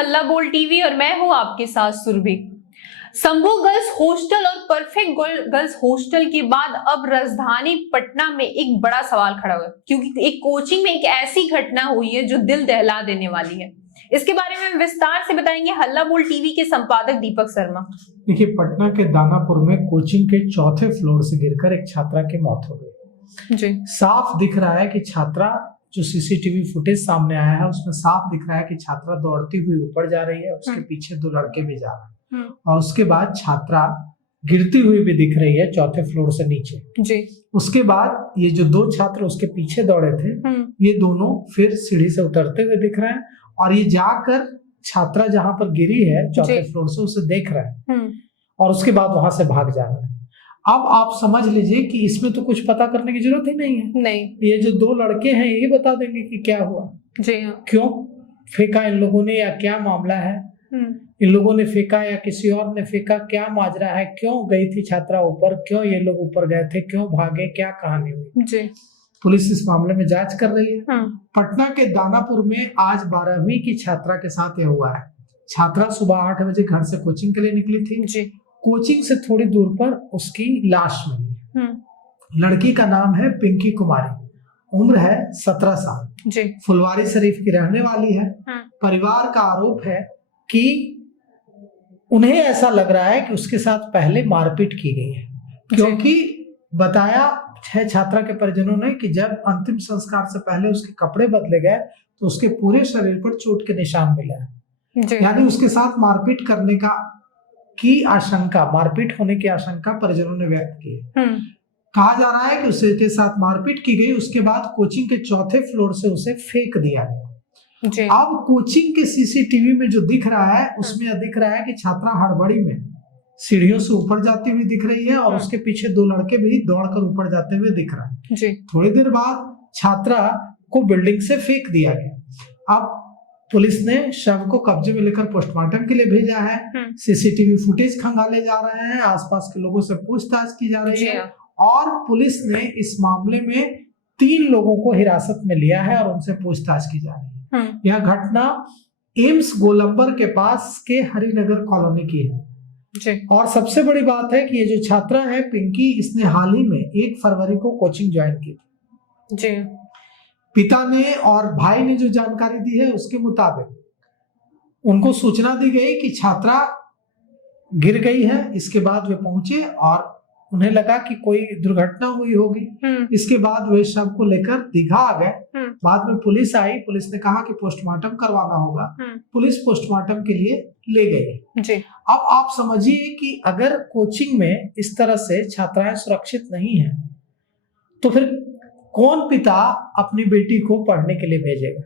हल्ला बोल टीवी और मैं हूं आपके साथ सुरभि। संभू गर्ल्स हॉस्टल और परफेक्ट गर्ल्स हॉस्टल के बाद अब राजधानी पटना में एक बड़ा सवाल खड़ा हुआ है, क्योंकि एक कोचिंग में एक ऐसी घटना हुई है जो दिल दहला देने वाली है। इसके बारे में विस्तार से बताएंगे हल्ला बोल टीवी के संपादक दीपक शर्मा। देखिए, पटना के दानापुर में कोचिंग के चौथे फ्लोर से गिरकर एक छात्रा की मौत हो गई जी। साफ दिख रहा है कि छात्रा, जो सीसीटीवी फुटेज सामने आया है उसमें साफ दिख रहा है कि छात्रा दौड़ती हुई ऊपर जा रही है, उसके पीछे दो लड़के भी जा रहे हैं और उसके बाद छात्रा गिरती हुई भी दिख रही है चौथे फ्लोर से नीचे जी। उसके बाद ये जो दो छात्र उसके पीछे दौड़े थे, ये दोनों फिर सीढ़ी से उतरते हुए दिख रहे हैं और ये जाकर छात्रा जहां पर गिरी है चौथे फ्लोर से उसे देख रहे हैं और उसके बाद वहां से भाग जा रहे हैं। अब आप समझ लीजिए कि इसमें तो कुछ पता करने की जरूरत ही नहीं है। नहीं, ये जो दो लड़के हैं ये बता देंगे कि क्या हुआ जी, क्यों फेंका इन लोगों ने, या क्या मामला है, इन लोगों ने फेंका या किसी और ने फेंका, क्या माजरा है, क्यों गई थी छात्रा ऊपर, क्यों ये लोग ऊपर गए थे, क्यों भागे, क्या कहानी हुई जी। पुलिस इस मामले में जांच कर रही है। पटना के दानापुर में आज 12वीं की छात्रा के साथ यह हुआ है। छात्रा सुबह 8 बजे घर से कोचिंग के लिए निकली थी जी। कोचिंग से थोड़ी दूर पर उसकी लाश मिली। लड़की का नाम है पिंकी कुमारी, उम्र है 17 साल जी। फुलवारी शरीफ की रहने वाली है। परिवार का आरोप है कि उन्हें ऐसा लग रहा है कि उसके साथ पहले मारपीट की गई है, क्योंकि बताया है छात्रा के परिजनों ने कि जब अंतिम संस्कार से पहले उसके कपड़े बदले गए तो उसके पूरे शरीर पर चोट के निशान मिले हैं, यानी उसके साथ मारपीट करने की आशंका, मारपीट होने की आशंका परिजनों ने व्यक्त की है। कहा जा रहा है कि उसके साथ मारपीट की गई, उसके बाद कोचिंग के चौथे फ्लोर से उसे फेंक दिया गया। अब कोचिंग के सीसीटीवी में जो दिख रहा है उसमें दिख रहा है कि छात्रा हड़बड़ी में सीढ़ियों से ऊपर जाती हुई दिख रही है और उसके पीछे दो लड़के भी दौड़कर ऊपर जाते हुए दिख रहा है जी। थोड़ी देर बाद छात्रा को बिल्डिंग से फेंक दिया गया। अब पुलिस ने शव को कब्जे में लेकर पोस्टमार्टम के लिए भेजा है। सीसीटीवी फुटेज खंगाले जा रहे हैं, आसपास के लोगों से पूछताछ की जा रही है और पुलिस ने इस मामले में 3 लोगों को हिरासत में लिया है और उनसे पूछताछ की जा रही है। यह घटना एम्स गोलंबर के पास के हरिनगर कॉलोनी की है जी। और सबसे बड़ी बात है कि ये जो छात्रा है पिंकी, इसने हाल ही में 1 फरवरी को कोचिंग ज्वाइन की जी। पिता ने और भाई ने जो जानकारी दी है उसके मुताबिक उनको सूचना दी गई कि छात्रा गिर गई है। इसके बाद वे पहुंचे और उन्हें लगा कि कोई दुर्घटना हुई होगी। इसके बाद वे शव को लेकर दीघा आ गए। बाद में पुलिस आई, पुलिस ने कहा कि पोस्टमार्टम करवाना होगा। पुलिस पोस्टमार्टम के लिए ले गई जी। अब आप समझिए कि अगर कोचिंग में इस तरह से छात्राएं सुरक्षित नहीं है तो फिर कौन पिता अपनी बेटी को पढ़ने के लिए भेजेगा?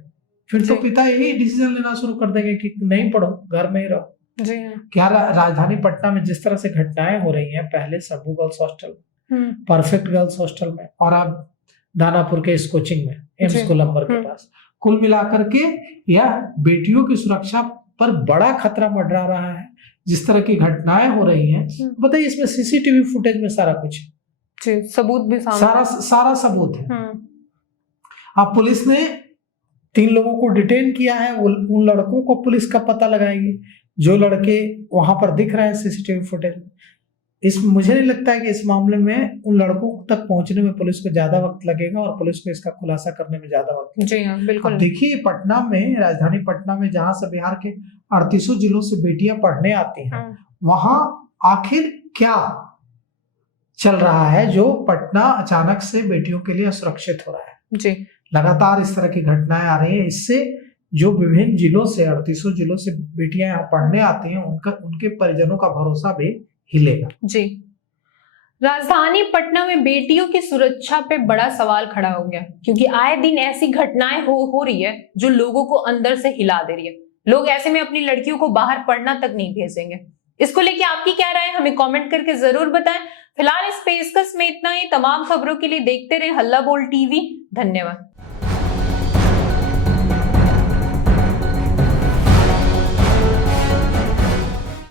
फिर तो पिता यही डिसीजन लेना शुरू कर देंगे कि नहीं पढ़ो, घर में ही रहो जी। क्या राजधानी पटना में जिस तरह से घटनाएं हो रही हैं, पहले Sambhu girls hostel, perfect girls hostel में और अब दानापुर के इस कोचिंग में एम्स गोलंबर के पास, कुल मिलाकर के यह बेटियों की सुरक्षा पर बड़ा खतरा मंडरा रहा है। जिस तरह की घटनाएं हो रही हैं, बताइए, इसमें सीसीटीवी फुटेज में सारा कुछ सबूत भी सारा सबूत है। अब पुलिस ने 3 लोगों को डिटेन किया है। उन लड़कों को पुलिस का पता लगाएगी जो लड़के वहां पर दिख रहे हैं सीसीटीवी फुटेज में। मुझे नहीं लगता है कि इस मामले में उन लड़कों तक पहुंचने में पुलिस को ज्यादा वक्त लगेगा और पुलिस को इसका खुलासा करने में ज्यादा वक्त लगेगा। जी हाँ, बिल्कुल। देखिए, पटना में, राजधानी पटना में जहां से बिहार के 38 जिलों से बेटियां पढ़ने आती हैं, वहां आखिर क्या चल रहा है जो पटना अचानक से बेटियों के लिए असुरक्षित हो रहा है जी। लगातार इस तरह की घटनाएं आ रही है। इससे जो विभिन्न जिलों से, 38 जिलों से बेटियां यहाँ पढ़ने आती हैं, उनके परिजनों का भरोसा भी हिलेगा जी। राजधानी पटना में बेटियों की सुरक्षा पे बड़ा सवाल खड़ा हो गया, क्योंकि आए दिन ऐसी घटनाएं हो रही है जो लोगों को अंदर से हिला दे रही है। लोग ऐसे में अपनी लड़कियों को बाहर पढ़ना तक नहीं भेजेंगे। इसको लेके आपकी क्या राय है, हमें कमेंट करके जरूर बताएं। फिलहाल इस पेशकश में इतना ही। तमाम खबरों के लिए देखते रहे हल्ला बोल टीवी। धन्यवाद।